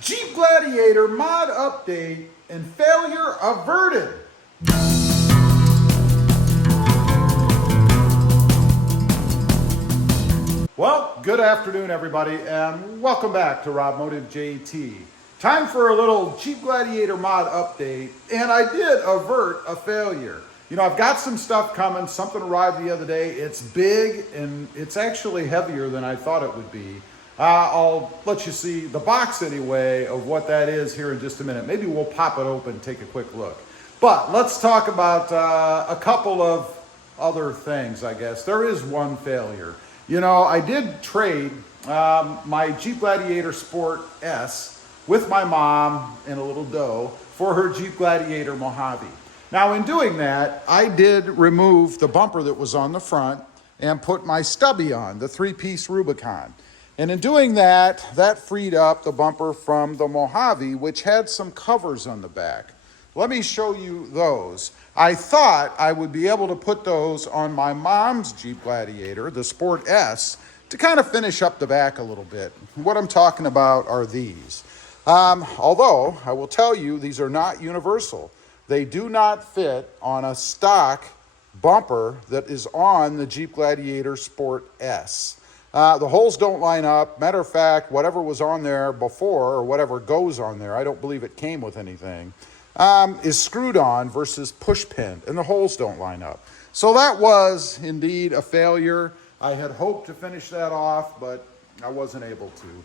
Jeep Gladiator Mod Update and Failure Averted. Well, good afternoon everybody and welcome back to Rob Motive JT. Time for a little Jeep Gladiator Mod Update, and I did avert a failure. You know, I've got some stuff coming. Something arrived the other day. It's big and it's actually heavier than I thought it would be. I'll let you see the box anyway of what that is here in just a minute. Maybe we'll pop it open and take a quick look. But let's talk about a couple of other things, I guess. There is one failure. You know, I did trade my Jeep Gladiator Sport S with my mom and a little dough for her Jeep Gladiator Mojave. Now in doing that, I did remove the bumper that was on the front and put my stubby on, the 3-piece Rubicon. And in doing that, that freed up the bumper from the Mojave, which had some covers on the back. Let me show you those. I thought I would be able to put those on my mom's Jeep Gladiator, the Sport S, to kind of finish up the back a little bit. What I'm talking about are these. Although, I will tell you, these are not universal. They do not fit on a stock bumper that is on the Jeep Gladiator Sport S. The holes don't line up. Matter of fact, whatever was on there before, or whatever goes on there, I don't believe it came with anything, is screwed on versus push pinned, and the holes don't line up. So that was indeed a failure. I had hoped to finish that off, but I wasn't able to.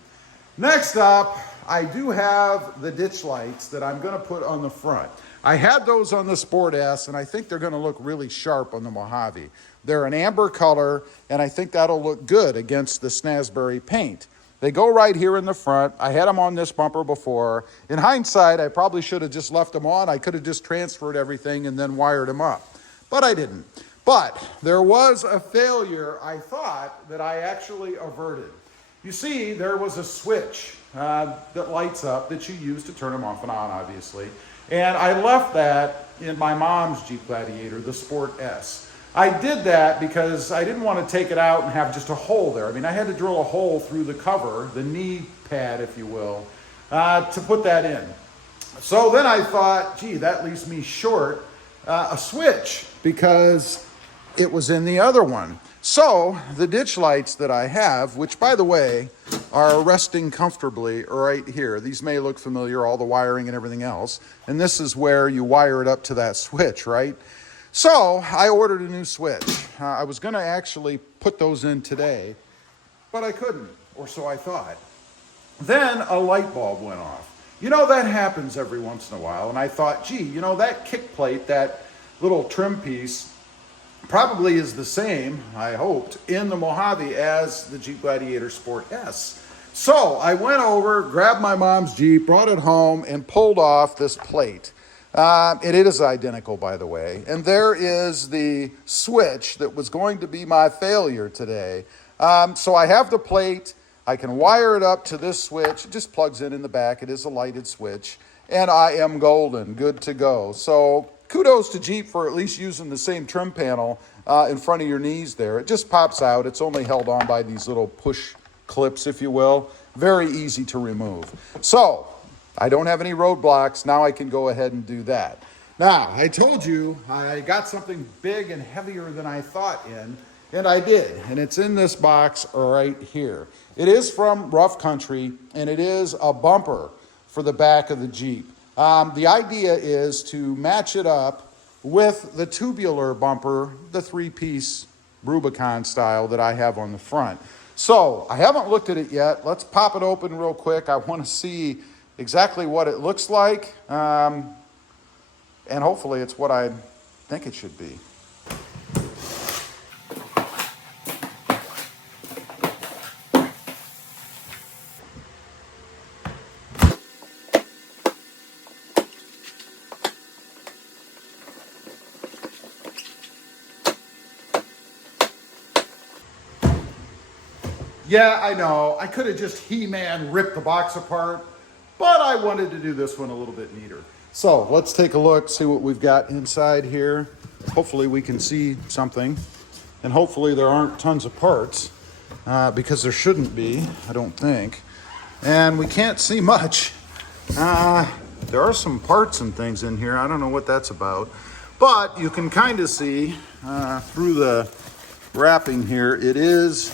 Next up, I do have the ditch lights that I'm going to put on the front. I had those on the Sport S, and I think they're going to look really sharp on the Mojave. They're an amber color, and I think that'll look good against the Snazberry paint. They go right here in the front. I had them on this bumper before. In hindsight, I probably should have just left them on. I could have just transferred everything and then wired them up, but I didn't. But there was a failure, I thought, that I actually averted. You see, there was a switch that lights up that you use to turn them off and on, obviously. And I left that in my mom's Jeep Gladiator, the Sport S. I did that because I didn't want to take it out and have just a hole there. I mean, I had to drill a hole through the cover, the knee pad, if you will, to put that in. So then I thought, gee, that leaves me short a switch because it was in the other one. So the ditch lights that I have, which by the way, are resting comfortably right here. These may look familiar, all the wiring and everything else. And this is where you wire it up to that switch, right? So I ordered a new switch. I was gonna actually put those in today, but I couldn't, or so I thought. Then a light bulb went off. You know, that happens every once in a while. And I thought, gee, you know, that kick plate, that little trim piece, probably is the same, I hoped, in the Mojave as the Jeep Gladiator Sport S. So I went over, grabbed my mom's Jeep, brought it home, and pulled off this plate. It is identical, by the way. And there is the switch that was going to be my failure today. So I have the plate. I can wire it up to this switch. It just plugs in the back. It is a lighted switch. And I am golden, good to go. So kudos to Jeep for at least using the same trim panel in front of your knees there. It just pops out. It's only held on by these little push clips, if you will. Very easy to remove. So I don't have any roadblocks. Now I can go ahead and do that. Now, I told you I got something big and heavier than I thought in, and I did. And it's in this box right here. It is from Rough Country, and it is a bumper for the back of the Jeep. The idea is to match it up with the tubular bumper, the 3-piece Rubicon style that I have on the front. So I haven't looked at it yet. Let's pop it open real quick. I want to see exactly what it looks like. And hopefully it's what I think it should be. Yeah, I know. I could have just He-Man ripped the box apart, but I wanted to do this one a little bit neater. So let's take a look, see what we've got inside here. Hopefully we can see something, and hopefully there aren't tons of parts. because there shouldn't be, I don't think. And we can't see much. There are some parts and things in here. I don't know what that's about, but you can kind of see through the wrapping here, it is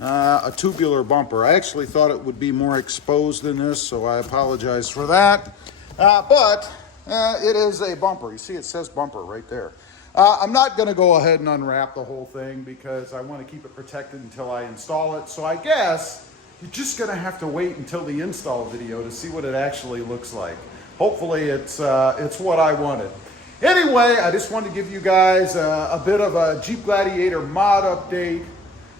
a tubular bumper. I actually thought it would be more exposed than this, so I apologize for that. But it is a bumper. You see it says bumper right there. I'm not going to go ahead and unwrap the whole thing because I want to keep it protected until I install it. So I guess you're just going to have to wait until the install video to see what it actually looks like. Hopefully it's what I wanted. Anyway, I just wanted to give you guys a bit of a Jeep Gladiator mod update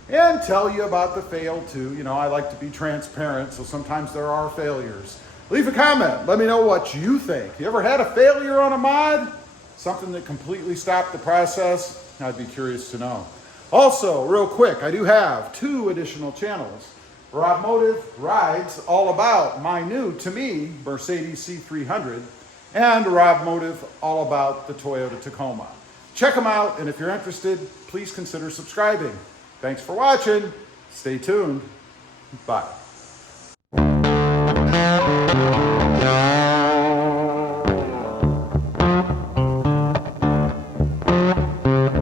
and tell you about the fail too. You know, I like to be transparent, so sometimes there are failures. Leave a comment. Let me know what you think. You ever had a failure on a mod? Something that completely stopped the process? I'd be curious to know. Also, real quick, I do have 2 additional channels. Rob Motive Rides, all about my new, to me, Mercedes C300, and Rob Motive, all about the Toyota Tacoma. Check them out, and if you're interested, please consider subscribing. Thanks for watching. Stay tuned. Bye.